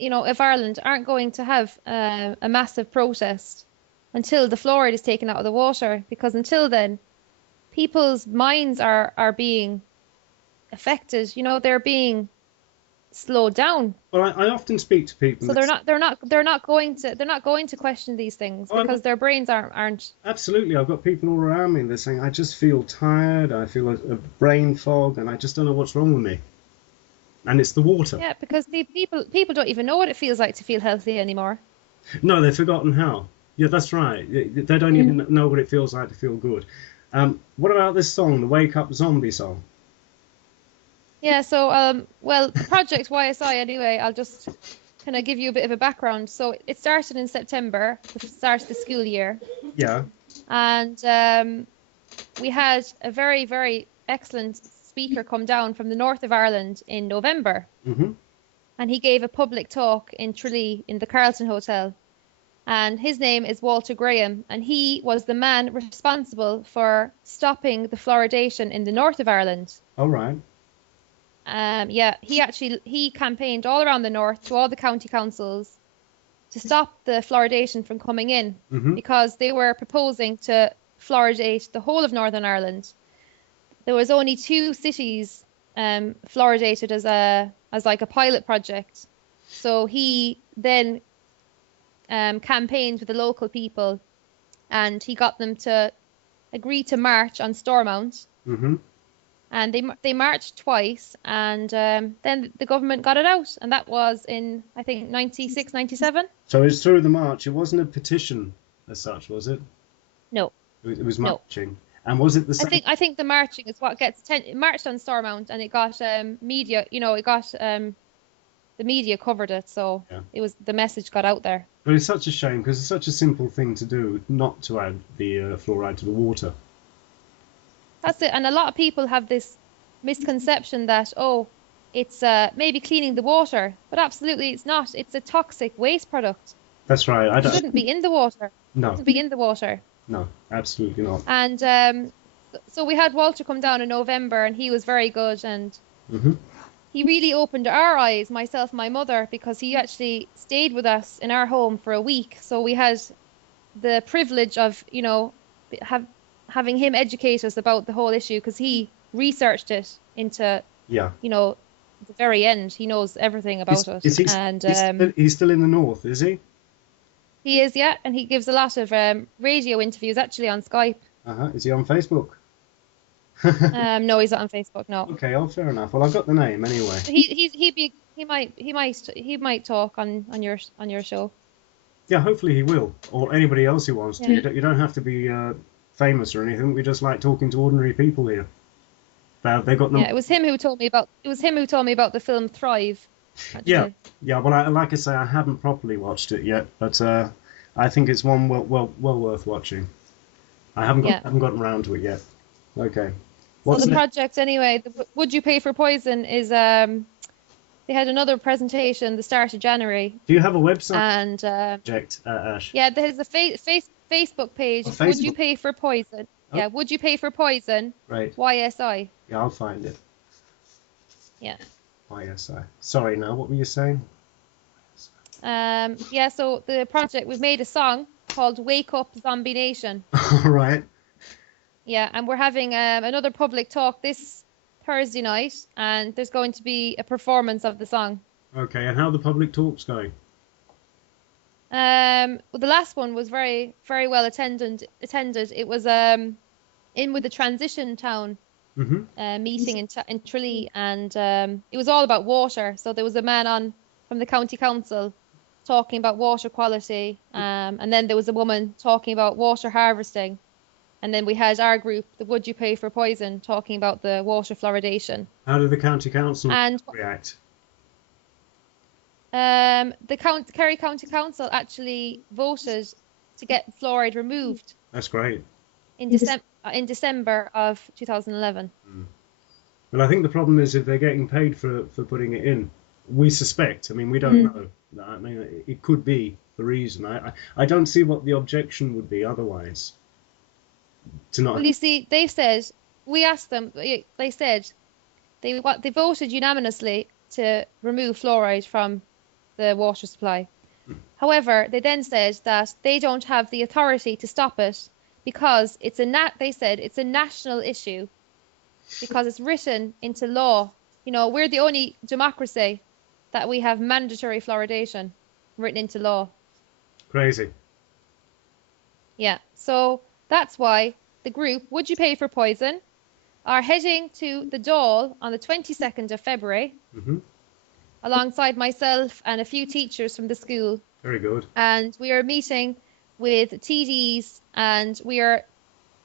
if Ireland aren't going to have a massive protest until the fluoride is taken out of the water, because until then, people's minds are being affected. They're being slowed down. Well, I often speak to people So that they're not going to question these things oh, because their brains aren't. absolutely. I've got people all around me. They're saying, I just feel tired. I feel a brain fog, and I just don't know what's wrong with me. And it's the water. Yeah, because people don't even know what it feels like to feel healthy anymore. No, they've forgotten how. Yeah, that's right. They don't even know what it feels like to feel good. What about this song, the Wake Up Zombie song? Yeah, so well, the project YSI anyway, I'll just kind of give you a bit of a background. So it started in September, the start of the school year, Yeah. and we had a very, very excellent speaker come down from the north of Ireland in November, Hmm. and he gave a public talk in Tralee in the Carlton Hotel. And his name is Walter Graham, and he was the man responsible for stopping the fluoridation in the north of Ireland. All right. Yeah, he campaigned all around the north to all the county councils to stop the fluoridation from coming in Hmm. because they were proposing to fluoridate the whole of Northern Ireland. There was only 2 cities fluoridated as like a pilot project. So he then campaigned with the local people, and he got them to agree to march on Stormont. Hmm. And they marched twice, and then the government got it out, and that was in, I think, 96, 97. So it's through the march. It wasn't a petition as such, was it? No, It was no. marching. And was it the I same? think I think the marching is what gets it marched on Stormont, and it got media. It got the media covered it, so Yeah. the message got out there. But it's such a shame because it's such a simple thing to do, not to add the fluoride to the water. That's it. And a lot of people have this misconception that, it's maybe cleaning the water, but absolutely it's not. It's a toxic waste product. That's right. I It don't. shouldn't be in the water. It No, shouldn't be in the water. no, absolutely not. And so we had Walter come down in November, and he was very good, and Hmm. he really opened our eyes, myself and my mother, because he actually stayed with us in our home for a week. So we had the privilege of, having him educate us about the whole issue, because he researched it into, Yeah. the very end. He knows everything about it. Is he? And He's still in the north, is he? he is, yeah, and he gives a lot of radio interviews actually on Skype. Is he on Facebook? No, he's not on Facebook. No, Okay. Oh, fair enough. Well, I've got the name anyway. he might talk on your show. Yeah. Hopefully he will, or anybody else who wants to. Yeah. You don't have to be famous or anything. We just like talking to ordinary people here. They got no. Yeah, it was him who told me about the film Thrive. Actually. Yeah, yeah. Well, like I say, I haven't properly watched it yet, but I think it's one well worth watching. I haven't gotten around to it yet. Okay. So What's the next? project anyway, Would You Pay for Poison is they had another presentation the start of January, Do you have a website and project, Ash? yeah, there's a Facebook page. Oh, Would You Facebook. Pay for Poison? Oh. Yeah, Would You Pay for Poison? Right. YSI. Yeah, I'll find it. Yeah. YSI. Sorry, now what were you saying? Yeah, so the project, we've made a song called Wake Up Zombie Nation. All right. Yeah, and we're having another public talk this Thursday night, and there's going to be a performance of the song. Okay, and how are the public talks going? Well, the last one was very, very well attended. It was in with the Transition Town Hmm. meeting in Tralee, and it was all about water. So there was a man on from the county council talking about water quality, and then there was a woman talking about water harvesting, and then we had our group, the Would You Pay for Poison, talking about the water fluoridation. How did the county council And react? the Kerry County Council actually voted to get fluoride removed That's great. in December of 2011. Well, I think the problem is if they're getting paid for putting it in. We suspect. I mean, we don't know. I mean, it could be the reason. I don't see what the objection would be otherwise. To not. Well, you see, we asked them, they said they voted unanimously to remove fluoride from the water supply. However, they then said that they don't have the authority to stop it because they said it's a national issue because it's written into law. You know, we're the only democracy that we have mandatory fluoridation written into law. Crazy. Yeah, so that's why the group Would You Pay for Poison are heading to the Dáil on the 22nd of February, alongside myself and a few teachers from the school. Very good. And we are meeting with TDs, and we are,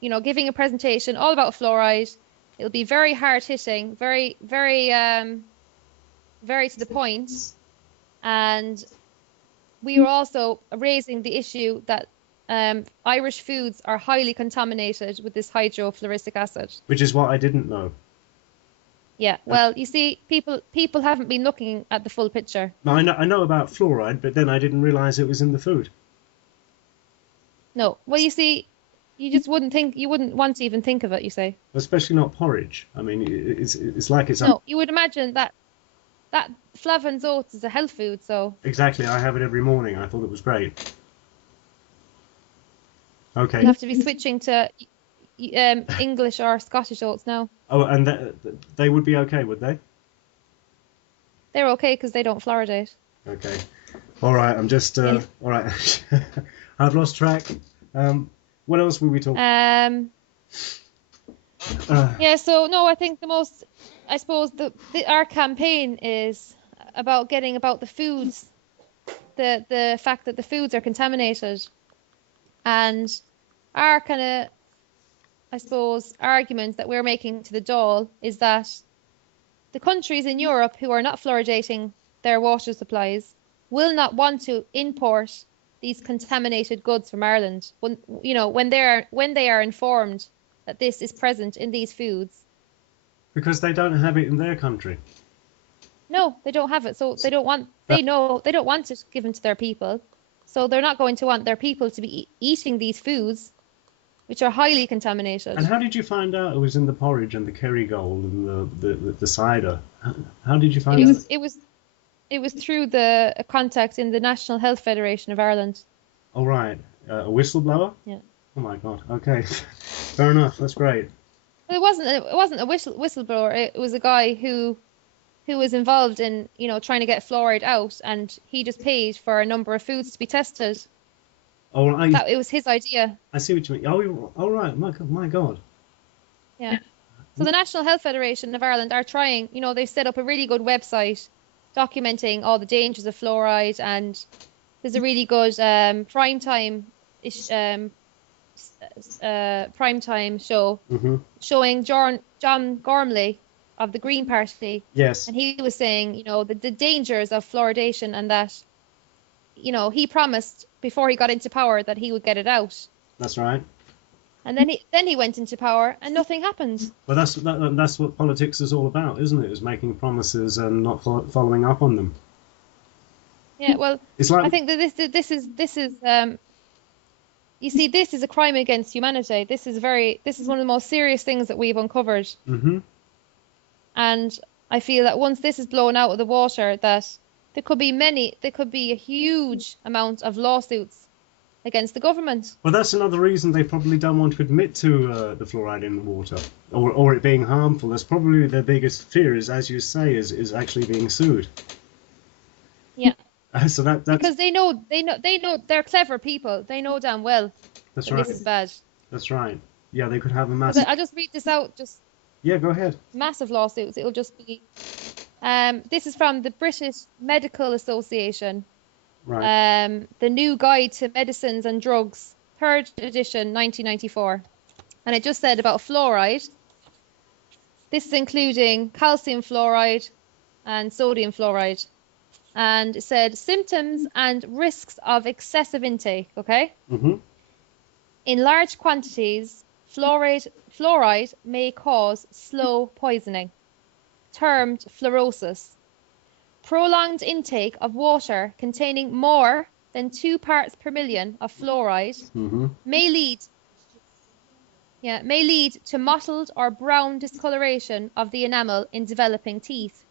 you know, giving a presentation all about fluoride. It'll be very hard hitting, very, very, very to the point. And we are also raising the issue that Irish foods are highly contaminated with this hydrofluoric acid. Which is what I didn't know. Yeah, well, you see, people haven't been looking at the full picture. No, I know about fluoride, but then I didn't realise it was in the food. No, well, you see, you just wouldn't want to even think of it, you say. Especially not porridge. I mean, it's like it's... No, you would imagine that Flavan's oats is a health food, so... Exactly, I have it every morning. I thought it was great. Okay. You have to be switching to English or Scottish oats now. Oh, and they would be okay, would they? They're okay because they don't fluoridate. Okay. All right, I'm just... All right. I've lost track. What else were we talking Yeah, so, no, I think I suppose our campaign is about getting about the foods, the fact that the foods are contaminated. And our kind of, I suppose, argument that we're making to the Dáil is that the countries in Europe who are not fluoridating their water supplies will not want to import these contaminated goods from Ireland when they are informed that this is present in these foods. Because they don't have it in their country. No, they don't have it, so they don't want it given to their people. So they're not going to want their people to be eating these foods, which are highly contaminated. And how did you find out it was in the porridge and the Kerrygold and the cider? How did you find out? It was through the contact in the National Health Federation of Ireland. Oh, right. A whistleblower? Yeah. Oh, my God. Okay. Fair enough. That's great. It wasn't a whistleblower. It was a guy who was involved in, you know, trying to get fluoride out, and he just paid for a number of foods to be tested. Oh, right. It was his idea. I see what you mean. Oh, right. My God. Yeah. So the National Health Federation of Ireland are trying, you know, they've set up a really good website documenting all the dangers of fluoride, and there's a really good primetime show showing John Gormley of the Green Party. Yes. And he was saying, you know, the dangers of fluoridation, and that, you know, he promised before he got into power that he would get it out. That's right. And then he went into power and nothing happened. Well, that's what politics is all about, isn't it? Is making promises and not following up on them. Yeah, well, it's like... I think that this is you see, this is a crime against humanity. This is one of the most serious things that we've uncovered. And I feel that once this is blown out of the water, that there could be a huge amount of lawsuits against the government. Well, that's another reason they probably don't want to admit to the fluoride in the water, or it being harmful. That's probably their biggest fear, is, as you say, is actually being sued. Yeah. So that's because they know they're clever people. They know damn well that's that right. This is bad. That's right. Yeah, they could have a massive... I'll just read this out. Yeah, go ahead. Massive lawsuits. It'll just be... this is from the British Medical Association. Right. The New Guide to Medicines and Drugs, 3rd edition, 1994. And it just said about fluoride. This is including calcium fluoride and sodium fluoride. And it said symptoms and risks of excessive intake, okay? In large quantities, fluoride may cause slow poisoning, termed fluorosis. Prolonged intake of water containing more than 2 parts per million of fluoride may lead to mottled or brown discoloration of the enamel in developing teeth.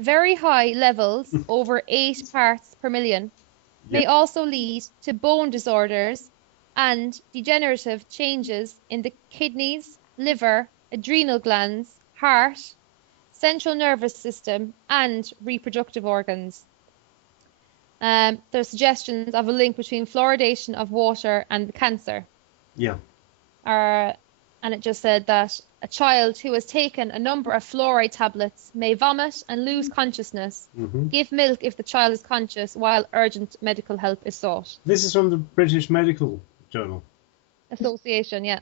Very high levels, over 8 parts per million, may also lead to bone disorders and degenerative changes in the kidneys, liver, adrenal glands, heart, central nervous system, and reproductive organs. There are suggestions of a link between fluoridation of water and the cancer. Yeah. And it just said that a child who has taken a number of fluoride tablets may vomit and lose consciousness. Give milk if the child is conscious while urgent medical help is sought. This is from the British Medical Journal. Association, yeah.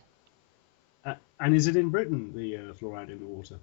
And is it in Britain, the fluoride in the water?